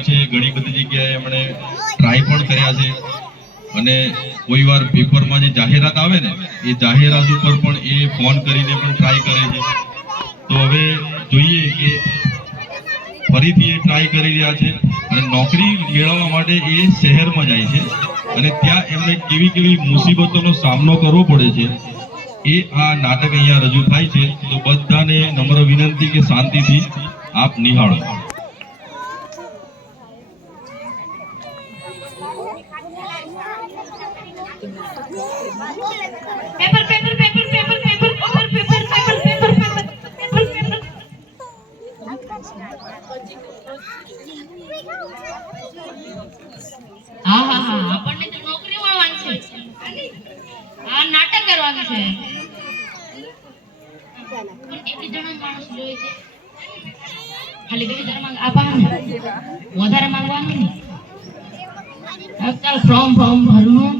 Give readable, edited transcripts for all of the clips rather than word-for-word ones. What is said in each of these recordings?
આવ્યા છે, ઘણી બધી જગ્યાએ એમણે ટ્રાય પણ કર્યા છે અને કોઈ વાર પેપરમાં જે જાહેરાત આવે ને એ જાહેરાત ઉપર પણ એ ફોન કરીને પણ ટ્રાય કરે છે. તો હવે જોઈએ કે ફરીથી એ ટ્રાય કરી રહ્યા છે અને નોકરી મેળવવા માટે એ શહેરમાં જાય છે અને ત્યાં એમને કેવી કેવી મુસીબતોનો સામનો કરવો પડે છે એ આ નાટક અહીંયા રજૂ થાય છે. તો બધાને નમ્ર વિનંતી કે શાંતિથી આપ નિહાળો. Paper paper paper paper paper paper paper paper paper paper paper હા હા હા આપણને તો નોકરી મળવાની છે. આ નાટક કરવાનું છે. પણ કેટલી જણા માણસ જોઈએ છે? ખાલી 2000 માંગ આપવાનું, વધારે માંગવાનું નહીં. ચાલ ફોર્મ ભરવું,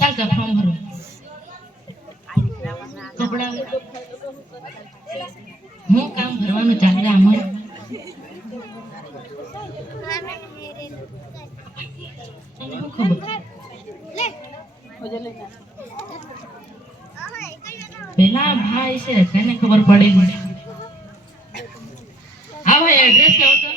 ચાલ ફોર્મ ભરવું. કપડા હું કામ ભરવાનું ચાલે આમાં. પેલા ભાઈ છે તેને ખબર પડી. હા ભાઈ એડ્રેસ કેવો તો?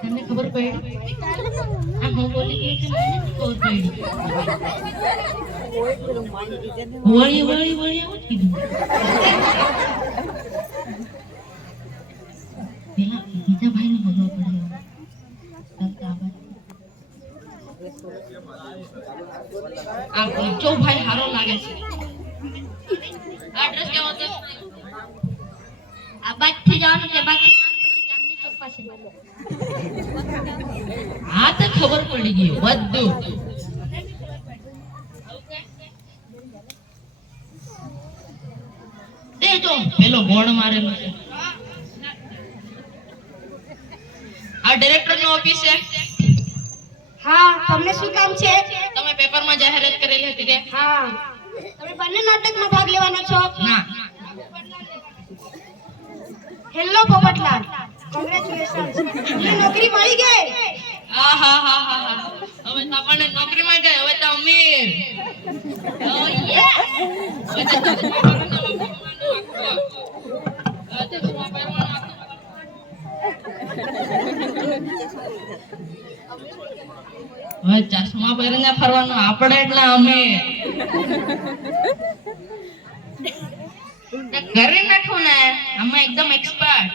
તને ખબર પડી? આ હું બોલી ગઈ કે મને ખબર પડી? વળી વળી વળી આવું કીધું. પેલા બીજા ભાઈને ખબર પડી. આ બીજો ભાઈ હારો લાગે છે. એડ્રેસ કેવો તો? આ બાજથી જવાનું છે, બાકી ચાંદની ચોક પાસે. હા તો ખબર પડી ગઈ બધું. દેજો પેલો બોર્ડ મારેલો છે. આ ડાયરેક્ટર નો ઓફિસ છે. હા, તમને શું કામ છે? તમે પેપરમાં જાહેરાત કરેલી હતી કે? હા. તમે બંને નાટકમાં ભાગ લેવાના છો? ના. Hello Popatlal, congratulations. તમને નોકરી મળી ગઈ. હા હા હા હા હા. હવે તો આપણને નોકરી મળી ગઈ. હવે તો અમીર. ઓ યસ. હવે તો ચશ્મા પહેરીને ફરવાનું આપણે એટલે અમે કરી નાખું ને અમે એકદમ એક્સપર્ટ.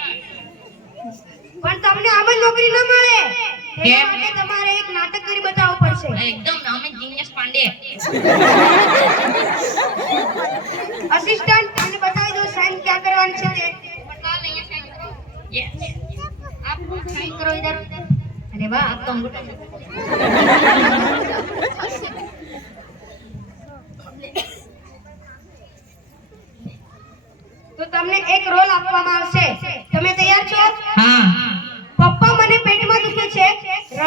પણ તમને આમ જ નોકરી ન મળે. કેમ? તેના માટે તમારે એક નાટક કરી બતાવવું પડશે. એકદમ અમે જીનિયસ પાંડે. અસિસ્ટન્ટ, તમને બતાવી દો સાઈન ક્યાં કરવાની છે તે. પટલાલ અહીંયા સાઈન કરો. યસ. આપ સાઈન કરો इधर. અરે વાહ, આપ તો અંગૂઠા છે. તો તમને એક રોલ આપવામાં આવશે. તમે તૈયાર છો? હા પપ્પા મને પેટમાં દુખે છે,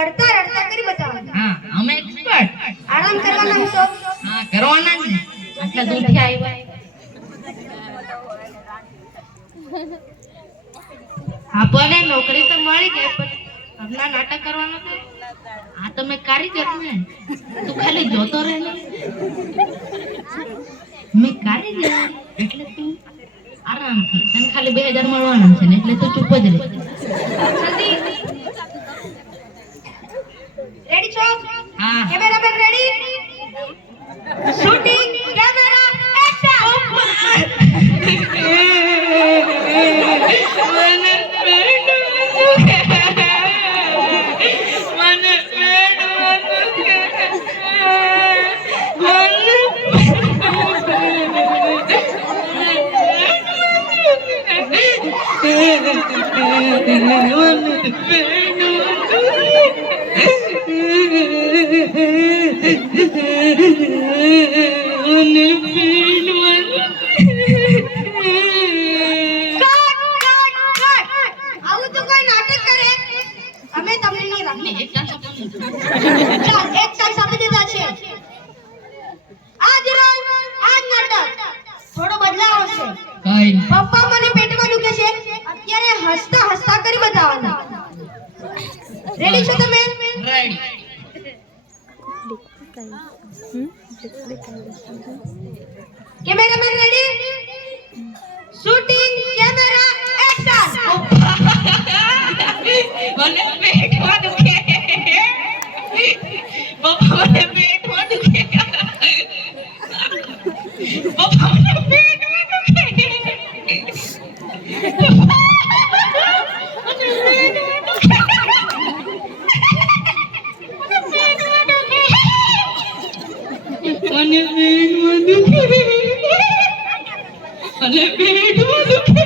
રડતા રડતા કરી બતાવવાનું. હા અમે એક્સપર્ટ. આરામ કરવાના છો? હા કરવાના જ ને. આટલા દૂરથી આવ્યા. આપણને નોકરી તો મળી ગઈ પણ ઘરના નાટક કરવાનો છે. આ તમે કારીગર ને તું ખાલી જોતો રહે ને. મેં કારીગર એટલે તું આરામથી તને ખાલી 2000 મળવાના છે ને એટલે તું ચૂપ જ રહે. જલ્દી. રેડી છો? હા. Cameraman ready? Shooting camera action. કઈ પપ્પા મને પેટમાં દુખે છે અત્યારે હસતા હસતા કરી બતાવવાનું રેડી છો તમે ready cameraman ready shooting camera action મને પેટમાં દુખે પપ્પા મને પેટમાં દુખે પપ્પા મને પેટમાં દુખે મને પેટમાં દુખે મને પેટમાં દુખે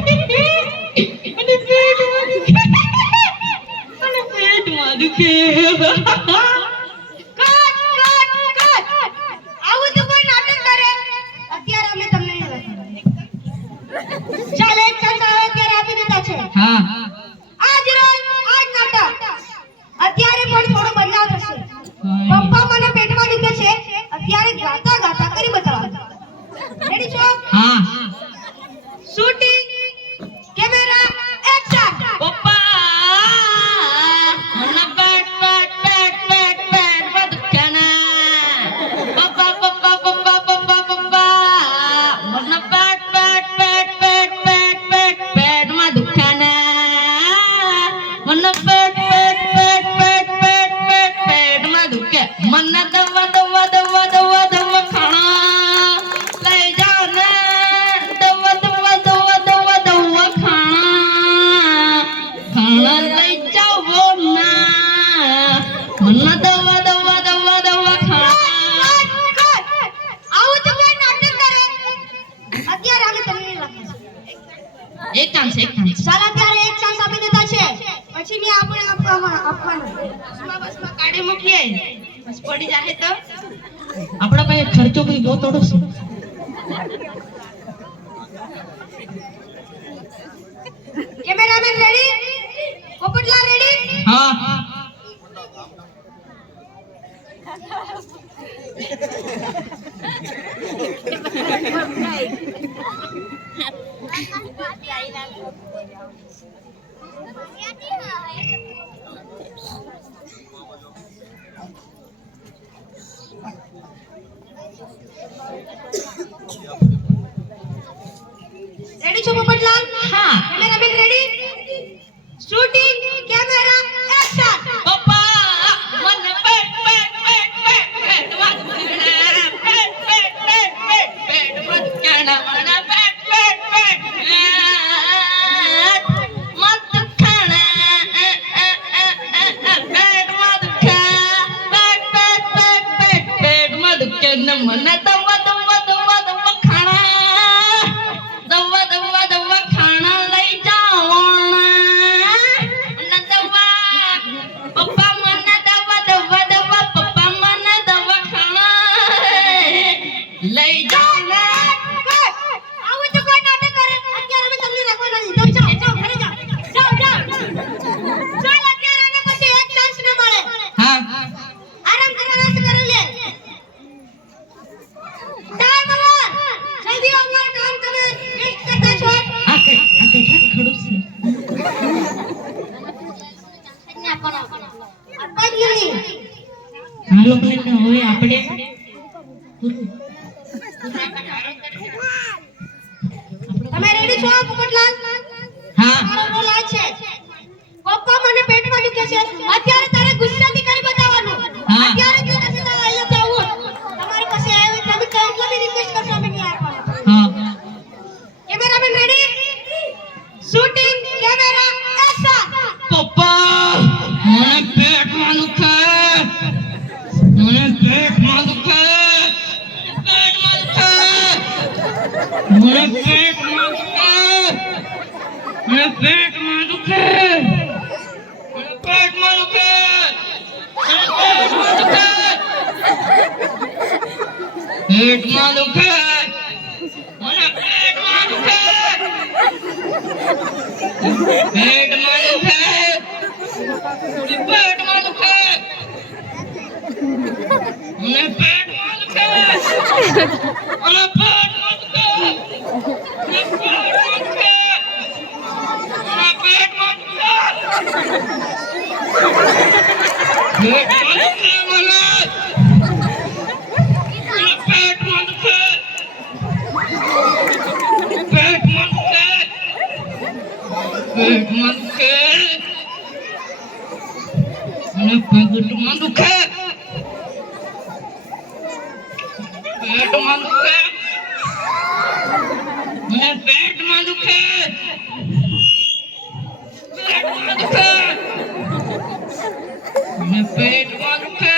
મને પેટમાં દુખે મને પેટમાં દુખે આવું તો કોઈ નાટક કરે અત્યારે અમે તમને ચાલે એક ચાન્સ આવે અત્યારે આપી દેતા છે હા આજ રોજ આજ નાટક અત્યારે પણ થોડો બદલાવ થશે પપ્પા મને પેટમાં દુખે છે અત્યારે ગાતા ગાતા કરી બતાવવાનું રેડી છો હા શૂટિંગ કેમેરા એક્શન પપ્પા મને પેટ પેટ પેટ પેટ પેટમાં દુખે ને પપ્પા પપ્પા પપ્પા પપ્પા પપ્પા મને પેટ પેટ પેટ પેટ પેટ પેટ પેટમાં દુખે ને મને પેટ પેટ પેટ પેટ પેટ પેટ પેટમાં દુખે મને દવા દવા દવા દવા દવા ખાણા લઈ જાઓ ને દવા દવા દવા દવા દવા ખાણા લઈ જાઓ ના મને દવા દવા દવા દવા ખાણા આવું તો કોઈ નાટક કરે અત્યારે અમે તમને એક ચાન્સ ચાલ અત્યારે એક ચાન્સ આપી દેતા છે પછી ની આપણે આપવાનું બસમાં કાઢી મૂકીએ બસ પડી જાય તો આપણા પાસે ખર્ચો બી બહુ થોડો છે કેમેરામેન રેડી પોપટલા રેડી હા રેડી છો પોપટલાલ હા cameraman ready shooting camera action પપ્પા મને પેટ પેટ પેટ પેટ પેટમાં પેટ પેટ પેટ પેટ પેટમાં દુખાના મને પેટ પેટ પેટ મત દુખાના પેટમાં દુખા પેટ પેટ પેટ પેટ પેટમાં દુખે ને મને દવા દવા દવા દવા ખાણા દવા દવા દવા ખાણા લઈ જાઓ મને દવા પપ્પા મને દવા દવા દવા પપ્પા મને દવા ખાણા લઈ જાઓ ને આવું તો કોઈ નાટક કરે અત્યારે અમે તમને રાખવાના નથી જાઓ જાઓ ઘરે જાઓ જાઓ જાઓ ચાલ અત્યારે આને પછી એક ચાન્સ ન મળે હા આરામ કરવાનો છે કરી લે ટાઈમ ઓવર જલ્દી અમારું કામ તમે વેસ્ટ કરતા છો આ કે ખડું છે આપવાની આ લોકોને તો હવે આપણે તમે રેડી છો પોપટલાલ હા મારો રોલ આ છે પપ્પા મને પેટમાં દુખે છે અત્યારે તારે ગુસ્સાથી કરી બતાવવાનું હા. અત્યારે જો તમે તો અહીંયા તો આવું તમારી પાસે આવે તમે કેટલા બી રિક્વેસ્ટ કરશો અમે નહીં આપવાના હા cameraman ready shooting camera action પપ્પા મને પેટમાં દુખે મને પેટમાં દુખે પેટમાં દુખે મને પેટમાં દુખે મને પેટમાં દુખે મને પેટમાં દુખે મને પેટમાં દુખે મને પેટમાં દુખે પેટમાં દુખે પેટમાં દુખે મને પેટમાં દુખે મને પેટમાં દુખે મને પેટમાં પેટમાં દુખે મને. પેટમાં દુખે. પેટમાં દુખે. પેટમાં દુખે. અને પેટમાં દુખે. પેટમાં દુખે. મને પેટમાં દુખે. પેટમાં દુખે. મને પેટમાં દુખે.